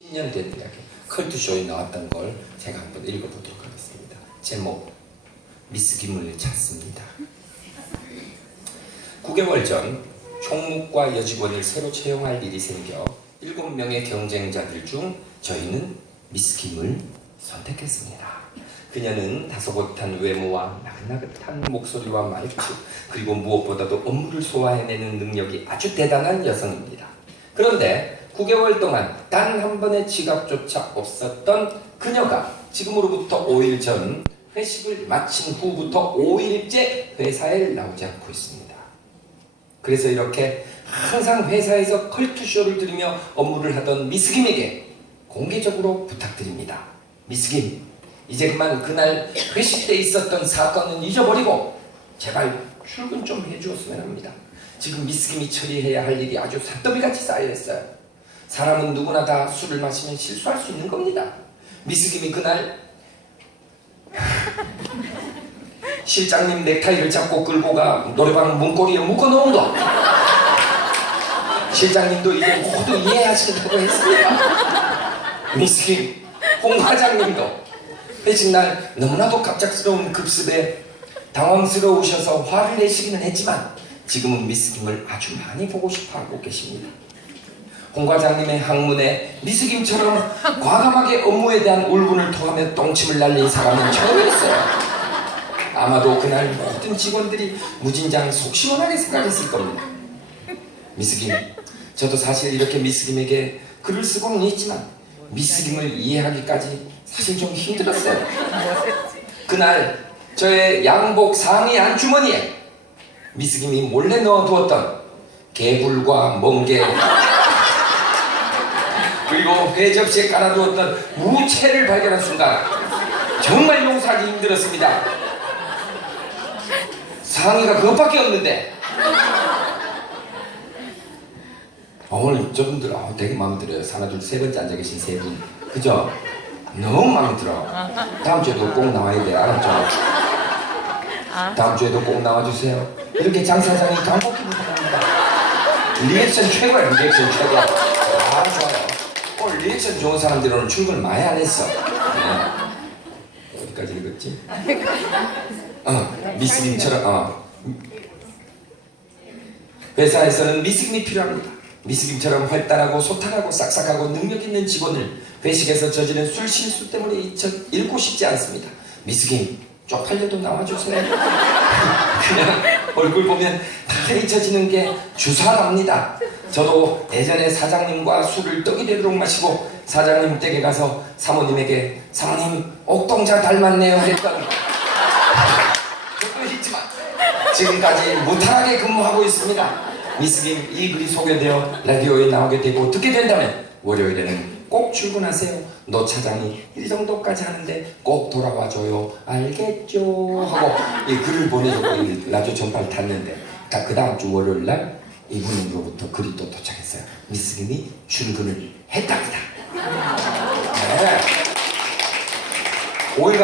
10년 된 이야기 컬투쇼에 나왔던 걸 제가 한번 읽어보도록 하겠습니다. 제목 미스 김을 찾습니다. 9개월 전 총무과 여직원을 새로 채용할 일이 생겨 7명의 경쟁자들 중 저희는 미스 김을 선택했습니다. 그녀는 다소곳한 외모와 나긋나긋한 목소리와 말투 그리고 무엇보다도 업무를 소화해내는 능력이 아주 대단한 여성입니다. 그런데 9개월 동안 단 한 번의 지각조차 없었던 그녀가 지금으로부터 5일 전 회식을 마친 후부터 5일째 회사에 나오지 않고 있습니다. 그래서 이렇게 항상 회사에서 컬투쇼를 들으며 업무를 하던 미스김에게 공개적으로 부탁드립니다. 미스김, 이제 그만 그날 회식 때 있었던 사건은 잊어버리고 제발 출근 좀 해주었으면 합니다. 지금 미스김이 처리해야 할 일이 아주 산더미같이 쌓여있어요. 사람은 누구나 다 술을 마시면 실수할 수 있는 겁니다. 미스김이 그날 실장님 넥타이를 잡고 끌고 가 노래방 문고리에 묶어놓은 거 실장님도 이제 모두 이해하신다고 했습니다. 미스김 홍 과장님도 회식 날 너무나도 갑작스러운 급습에 당황스러우셔서 화를 내시기는 했지만 지금은 미스김을 아주 많이 보고 싶어 하고 계십니다. 홍 과장님의 항문에 미스김처럼 과감하게 업무에 대한 울분을 토하며 똥침을 날린 사람은 처음이었어요. 아마도 그날 모든 직원들이 무진장 속 시원하게 생각했을 겁니다. 미스김, 저도 사실 이렇게 미스김에게 글을 쓰고는 있지만 미스김을 이해하기까지 사실 좀 힘들었어요. 그날 저의 양복 상의 안주머니에 미스김이 몰래 넣어두었던 개불과 멍게 그리고 회 접시에 깔아두었던 무채를 발견한 순간 정말 용서하기 힘들었습니다. 상의가 그것밖에 없는데 아, 오늘 저분들 아, 되게 마음에 들어요. 하나 둘 세 번째 앉아 계신 세 분. 그죠? 너무 마음에 들어. 다음 주에도 꼭 나와야 돼. 알았죠? 다음 주에도 꼭 나와주세요. 이렇게 장 사장이 감독기 부탁합니다. 리액션 최고야, 리액션 최고. 아, 좋아요. 오늘 리액션 좋은 사람들은 출근 많이 안 했어. 네. 어디까지 읽었지? 어, 미스김처럼, 어. 회사에서는 미스김이 필요합니다. 미스김처럼 활달하고 소탈하고 싹싹하고 능력 있는 직원을 회식에서 저지른 술 실수 때문에 잊혀, 잃고 싶지 않습니다. 미스김, 쪽팔려도 나와주세요. 그냥 얼굴 보면 다 잊혀지는 게 주사랍니다. 저도 예전에 사장님과 술을 떡이 되도록 마시고 사장님 댁에 가서 사모님에게 사모님 옥동자 닮았네요 했던 적도 있지만 지금까지 무탈하게 근무하고 있습니다. 미스김 이 글이 소개되어 라디오에 나오게 되고 듣게 된다면 월요일에는 꼭 출근하세요. 노 차장이 이 정도까지 하는데 꼭 돌아와줘요. 알겠죠? 하고 이 글을 보내줬고 이 라디오 전파를 탔는데 그 다음 주 월요일 날 이분으로부터 글이 또 도착했어요. 미스김이 출근을 했답니다.